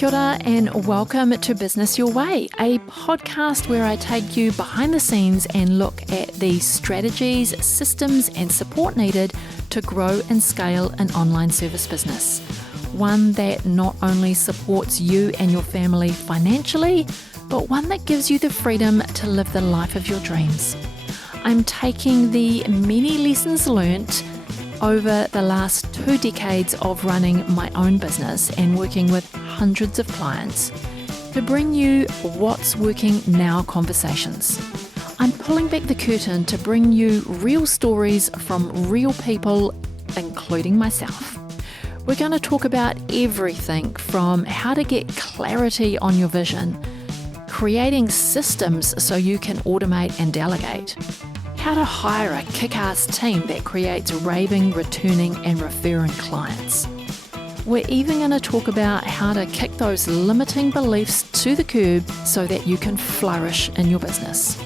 Kia ora and welcome to Business Your Way, a podcast where I take you behind the scenes and look at the strategies, systems and support needed to grow and scale an online service business. One that not only supports you and your family financially, but one that gives you the freedom to live the life of your dreams. I'm taking the many lessons learnt over the last 2 decades of running my own business and working with hundreds of clients to bring you what's working now conversations. I'm pulling back the curtain to bring you real stories from real people, including myself. We're going to talk about everything from how to get clarity on your vision, creating systems so you can automate and delegate, how to hire a kick-ass team that creates raving, returning and referring clients. We're even going to talk about how to kick those limiting beliefs to the curb so that you can flourish in your business.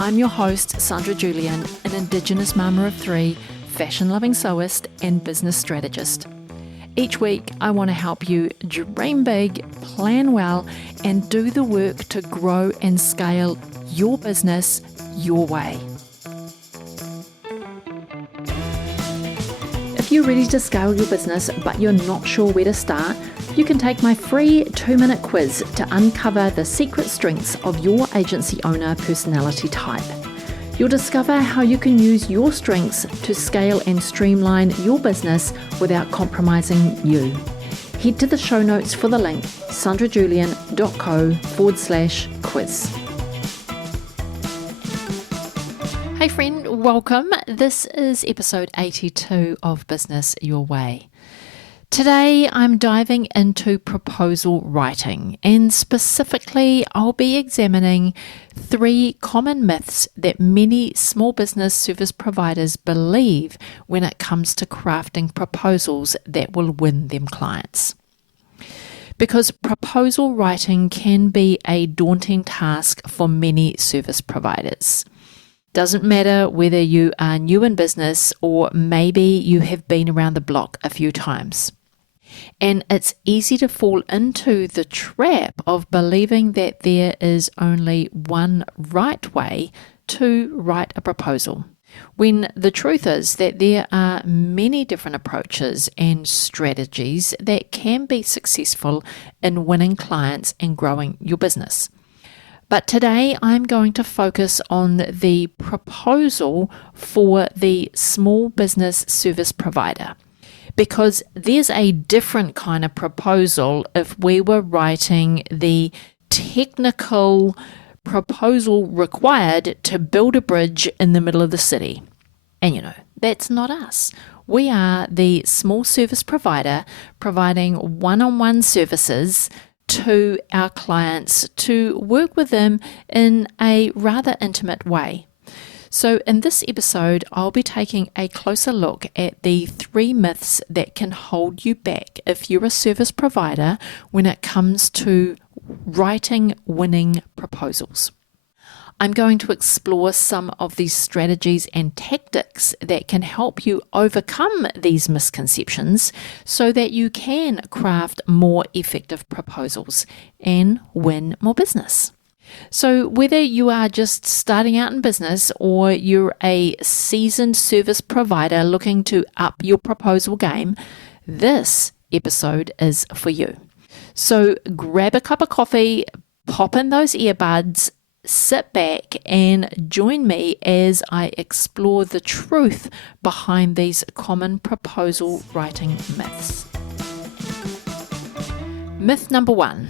I'm your host, Sandra Julian, an Indigenous mama of 3, fashion-loving sewist and business strategist. Each week, I want to help you dream big, plan well, and do the work to grow and scale your business your way. If you're ready to scale your business but you're not sure where to start, you can take my free 2-minute quiz to uncover the secret strengths of your agency owner personality type. You'll discover how you can use your strengths to scale and streamline your business without compromising you. Head to the show notes for the link, sandrajulian.co/quiz. Hey friend, welcome. This is episode 82 of Business Your Way. Today I'm diving into proposal writing, and specifically I'll be examining 3 common myths that many small business service providers believe when it comes to crafting proposals that will win them clients. Because proposal writing can be a daunting task for many service providers. Doesn't matter whether you are new in business or maybe you have been around the block a few times. And it's easy to fall into the trap of believing that there is only one right way to write a proposal, when the truth is that there are many different approaches and strategies that can be successful in winning clients and growing your business. But today I'm going to focus on the proposal for the small business service provider, because there's a different kind of proposal if we were writing the technical proposal required to build a bridge in the middle of the city. And that's not us. We are the small service provider providing one-on-one services to our clients to work with them in a rather intimate way. So in this episode, I'll be taking a closer look at the 3 myths that can hold you back if you're a service provider when it comes to writing winning proposals. I'm going to explore some of these strategies and tactics that can help you overcome these misconceptions so that you can craft more effective proposals and win more business. So whether you are just starting out in business or you're a seasoned service provider looking to up your proposal game, this episode is for you. So grab a cup of coffee, pop in those earbuds, sit back and join me as I explore the truth behind these common proposal writing myths. Myth number 1.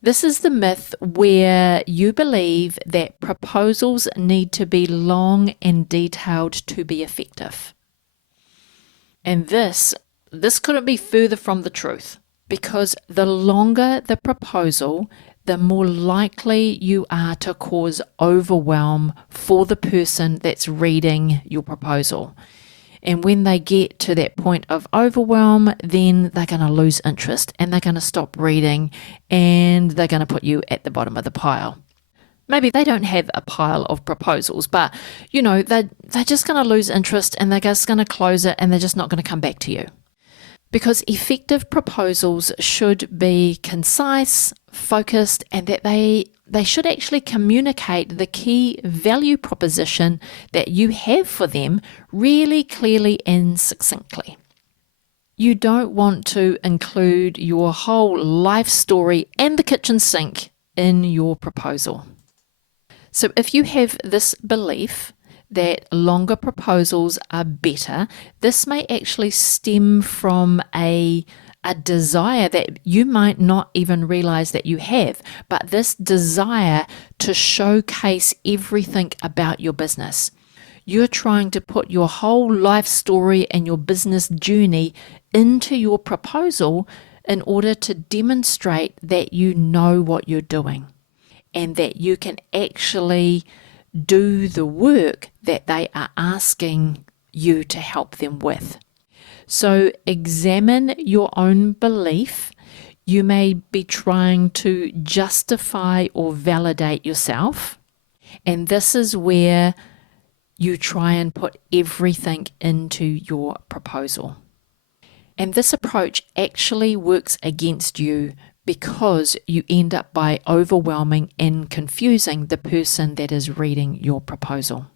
This is the myth where you believe that proposals need to be long and detailed to be effective. And this couldn't be further from the truth, because the longer the proposal, the more likely you are to cause overwhelm for the person that's reading your proposal. And when they get to that point of overwhelm, then they're going to lose interest and they're going to stop reading and they're going to put you at the bottom of the pile. Maybe they don't have a pile of proposals, but they're just going to lose interest and they're just going to close it and they're just not going to come back to you. Because effective proposals should be concise, focused, and that they should actually communicate the key value proposition that you have for them really clearly and succinctly. You don't want to include your whole life story and the kitchen sink in your proposal. So if you have this belief that longer proposals are better, this may actually stem from a desire that you might not even realize that you have, but this desire to showcase everything about your business. You're trying to put your whole life story and your business journey into your proposal in order to demonstrate that you know what you're doing and that you can actually do the work that they are asking you to help them with. So examine your own belief. You may be trying to justify or validate yourself, and this is where you try and put everything into your proposal. And this approach actually works against you because you end up by overwhelming and confusing the person that is reading your proposal.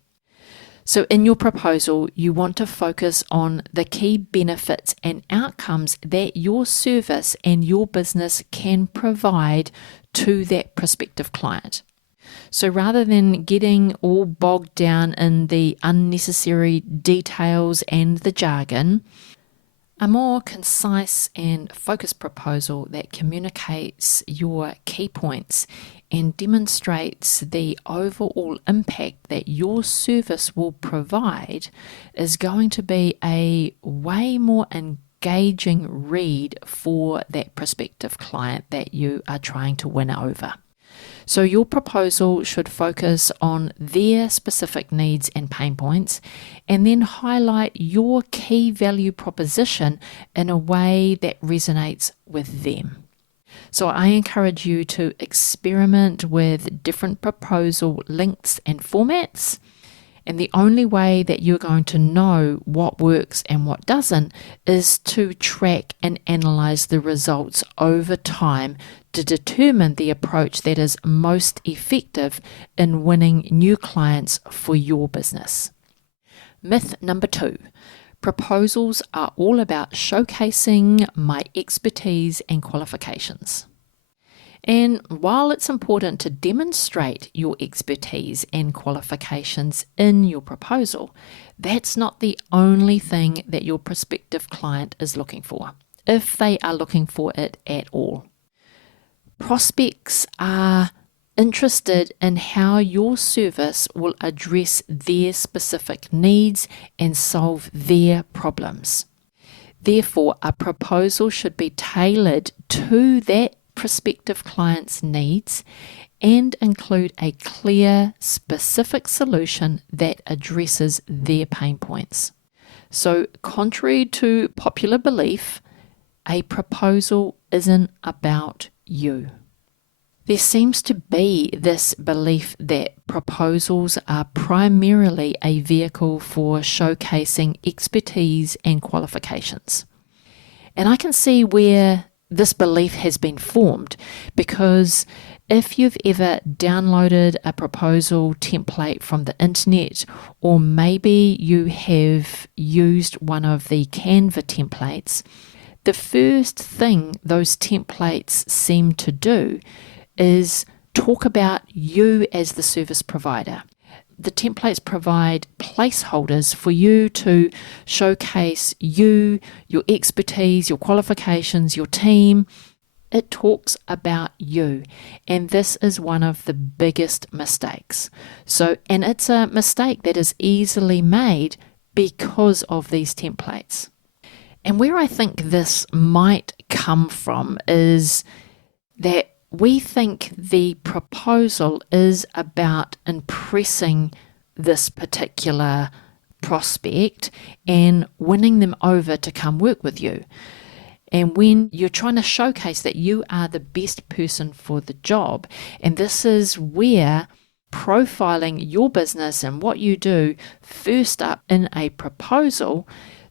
So in your proposal, you want to focus on the key benefits and outcomes that your service and your business can provide to that prospective client. So rather than getting all bogged down in the unnecessary details and the jargon, a more concise and focused proposal that communicates your key points and demonstrates the overall impact that your service will provide is going to be a way more engaging read for that prospective client that you are trying to win over. So your proposal should focus on their specific needs and pain points, and then highlight your key value proposition in a way that resonates with them. So I encourage you to experiment with different proposal lengths and formats. And the only way that you're going to know what works and what doesn't is to track and analyze the results over time to determine the approach that is most effective in winning new clients for your business. Myth number 2, proposals are all about showcasing my expertise and qualifications. And while it's important to demonstrate your expertise and qualifications in your proposal, that's not the only thing that your prospective client is looking for, if they are looking for it at all. Prospects are interested in how your service will address their specific needs and solve their problems. Therefore, a proposal should be tailored to that prospective client's needs and include a clear, specific solution that addresses their pain points. So, contrary to popular belief, a proposal isn't about you. There seems to be this belief that proposals are primarily a vehicle for showcasing expertise and qualifications. And I can see where this belief has been formed, because if you've ever downloaded a proposal template from the internet, or maybe you have used one of the Canva templates, the first thing those templates seem to do is talk about you as the service provider. The templates provide placeholders for you to showcase you, your expertise, your qualifications, your team. It talks about you, and this is one of the biggest mistakes. And it's a mistake that is easily made because of these templates. And where I think this might come from is that we think the proposal is about impressing this particular prospect and winning them over to come work with you. And when you're trying to showcase that you are the best person for the job, and this is where profiling your business and what you do first up in a proposal,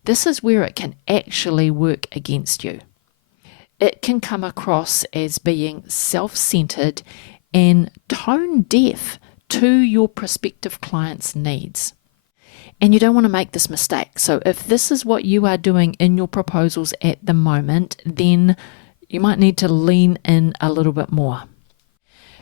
this is where it can actually work against you. It can come across as being self-centered and tone deaf to your prospective client's needs. And you don't want to make this mistake. So if this is what you are doing in your proposals at the moment, then you might need to lean in a little bit more.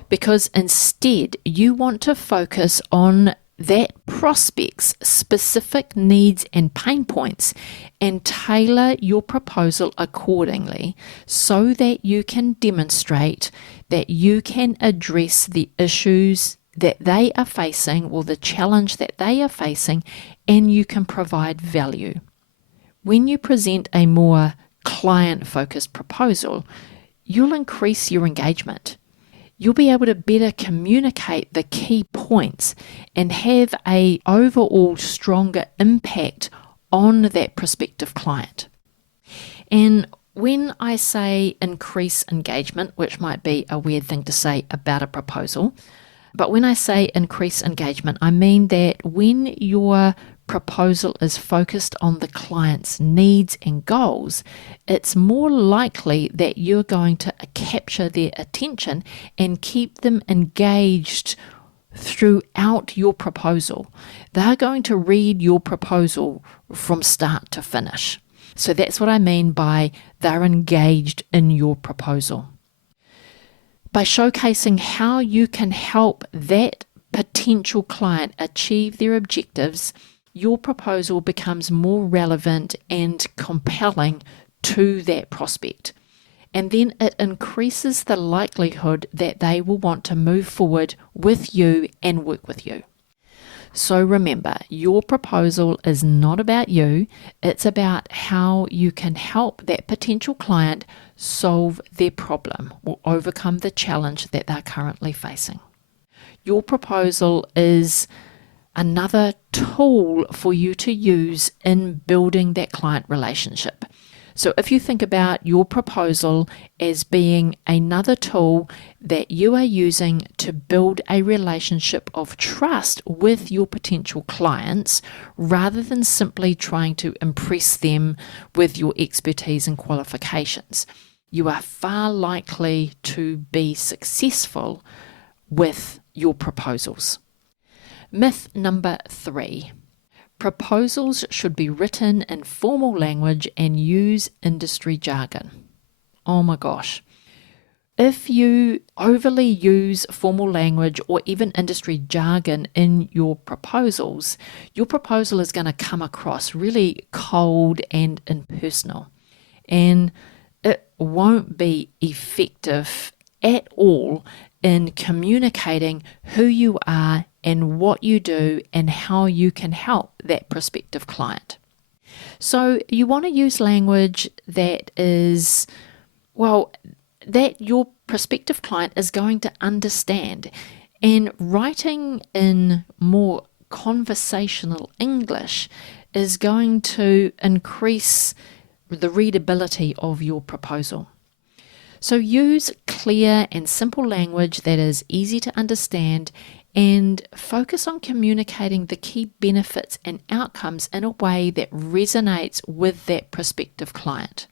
Because instead, you want to focus on that prospect's specific needs and pain points and tailor your proposal accordingly so that you can demonstrate that you can address the issues that they are facing or the challenge that they are facing, and you can provide value. When you present a more client-focused proposal, you'll increase your engagement. You'll be able to better communicate the key points and have an overall stronger impact on that prospective client. And when I say increase engagement, which might be a weird thing to say about a proposal, but when I say increase engagement, I mean that when your proposal is focused on the client's needs and goals, it's more likely that you're going to capture their attention and keep them engaged throughout your proposal. They're going to read your proposal from start to finish. So that's what I mean by they're engaged in your proposal. By showcasing how you can help that potential client achieve their objectives, your proposal becomes more relevant and compelling to that prospect. And then it increases the likelihood that they will want to move forward with you and work with you. So remember, your proposal is not about you, it's about how you can help that potential client solve their problem or overcome the challenge that they're currently facing. Your proposal is another tool for you to use in building that client relationship. So if you think about your proposal as being another tool that you are using to build a relationship of trust with your potential clients, rather than simply trying to impress them with your expertise and qualifications, you are far likely to be successful with your proposals. Myth number 3. Proposals should be written in formal language and use industry jargon. Oh my gosh. If you overly use formal language or even industry jargon in your proposals, your proposal is going to come across really cold and impersonal. And it won't be effective at all in communicating who you are and what you do and how you can help that prospective client. So you want to use language that is, that your prospective client is going to understand. And writing in more conversational English is going to increase the readability of your proposal. So use clear and simple language that is easy to understand and focus on communicating the key benefits and outcomes in a way that resonates with that prospective client.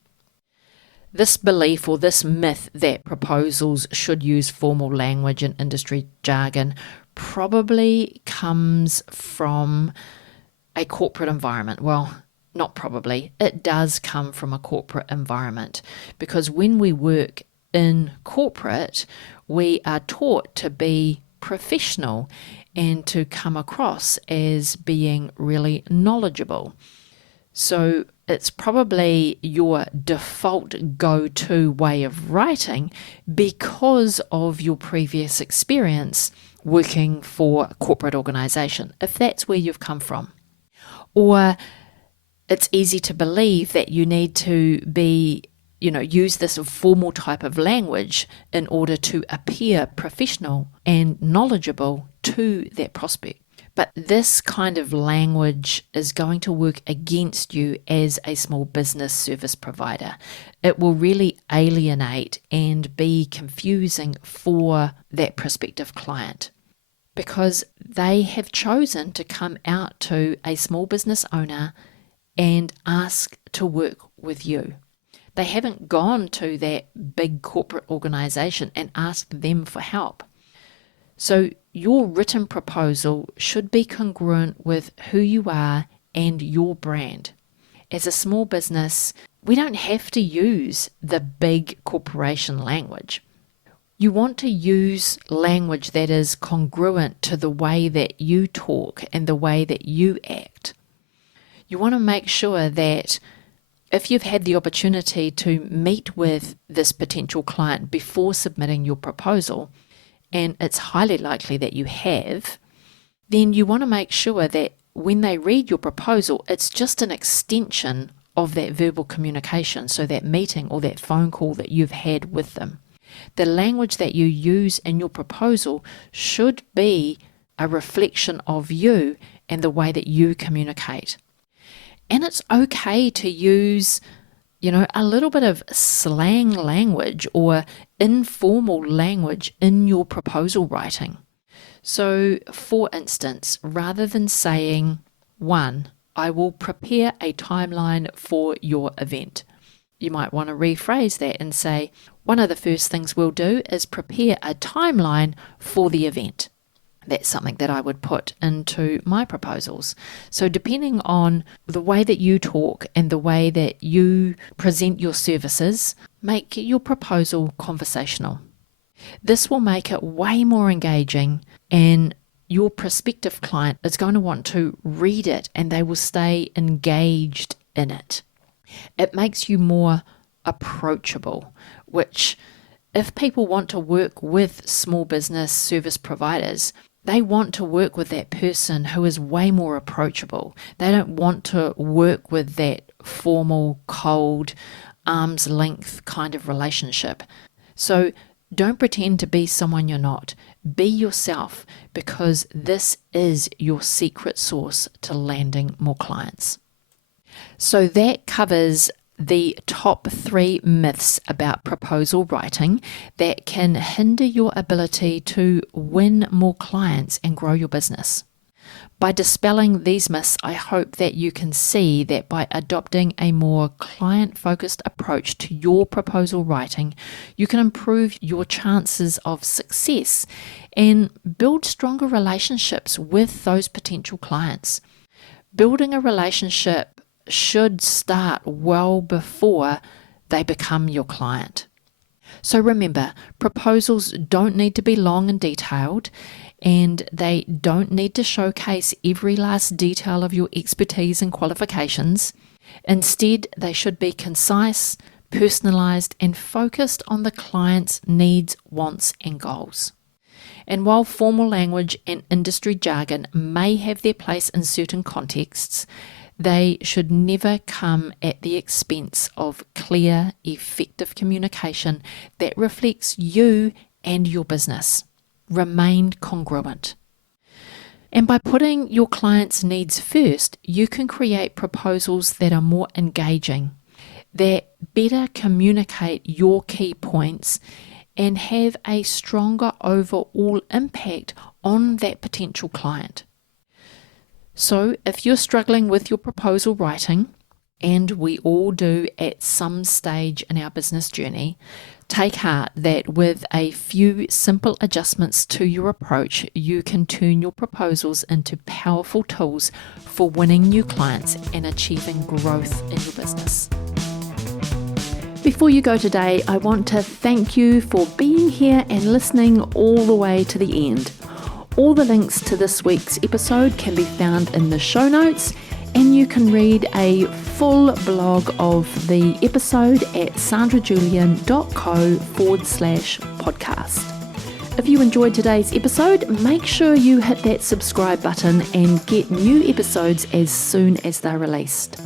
This belief or this myth that proposals should use formal language and industry jargon probably comes from a corporate environment. Well, not probably, it does come from a corporate environment, because when we work in corporate, we are taught to be professional and to come across as being really knowledgeable. So it's probably your default go-to way of writing because of your previous experience working for a corporate organization, if that's where you've come from. Or it's easy to believe that you need to be, use this formal type of language in order to appear professional and knowledgeable to that prospect. But this kind of language is going to work against you as a small business service provider. It will really alienate and be confusing for that prospective client, because they have chosen to come out to a small business owner and ask to work with you. They haven't gone to that big corporate organization and asked them for help. So your written proposal should be congruent with who you are and your brand. As a small business, we don't have to use the big corporation language. You want to use language that is congruent to the way that you talk and the way that you act. You want to make sure that if you've had the opportunity to meet with this potential client before submitting your proposal, and it's highly likely that you have, then you want to make sure that when they read your proposal, it's just an extension of that verbal communication, so that meeting or that phone call that you've had with them. The language that you use in your proposal should be a reflection of you and the way that you communicate. And it's okay to use, a little bit of slang language or informal language in your proposal writing. So, for instance, rather than saying, 1, I will prepare a timeline for your event, you might want to rephrase that and say, one of the first things we'll do is prepare a timeline for the event. That's something that I would put into my proposals. So depending on the way that you talk and the way that you present your services, make your proposal conversational. This will make it way more engaging, and your prospective client is going to want to read it and they will stay engaged in it. It makes you more approachable, which if people want to work with small business service providers, they want to work with that person who is way more approachable. They don't want to work with that formal, cold, arm's length kind of relationship. So don't pretend to be someone you're not. Be yourself, because this is your secret sauce to landing more clients. So that covers the top 3 myths about proposal writing that can hinder your ability to win more clients and grow your business. By dispelling these myths, I hope that you can see that by adopting a more client-focused approach to your proposal writing, you can improve your chances of success and build stronger relationships with those potential clients. Building a relationship should start well before they become your client. So remember, proposals don't need to be long and detailed, and they don't need to showcase every last detail of your expertise and qualifications. Instead, they should be concise, personalized, and focused on the client's needs, wants, and goals. And while formal language and industry jargon may have their place in certain contexts, they should never come at the expense of clear, effective communication that reflects you and your business. Remain congruent. And by putting your client's needs first, you can create proposals that are more engaging, that better communicate your key points, and have a stronger overall impact on that potential client. So if you're struggling with your proposal writing, and we all do at some stage in our business journey, take heart that with a few simple adjustments to your approach, you can turn your proposals into powerful tools for winning new clients and achieving growth in your business. Before you go today, I want to thank you for being here and listening all the way to the end. All the links to this week's episode can be found in the show notes, and you can read a full blog of the episode at sandrajulian.co/podcast. If you enjoyed today's episode, make sure you hit that subscribe button and get new episodes as soon as they're released.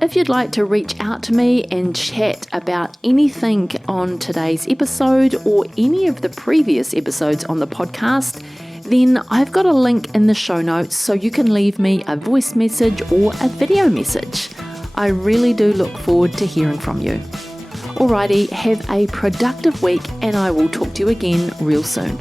If you'd like to reach out to me and chat about anything on today's episode or any of the previous episodes on the podcast, then I've got a link in the show notes so you can leave me a voice message or a video message. I really do look forward to hearing from you. Alrighty, have a productive week, and I will talk to you again real soon.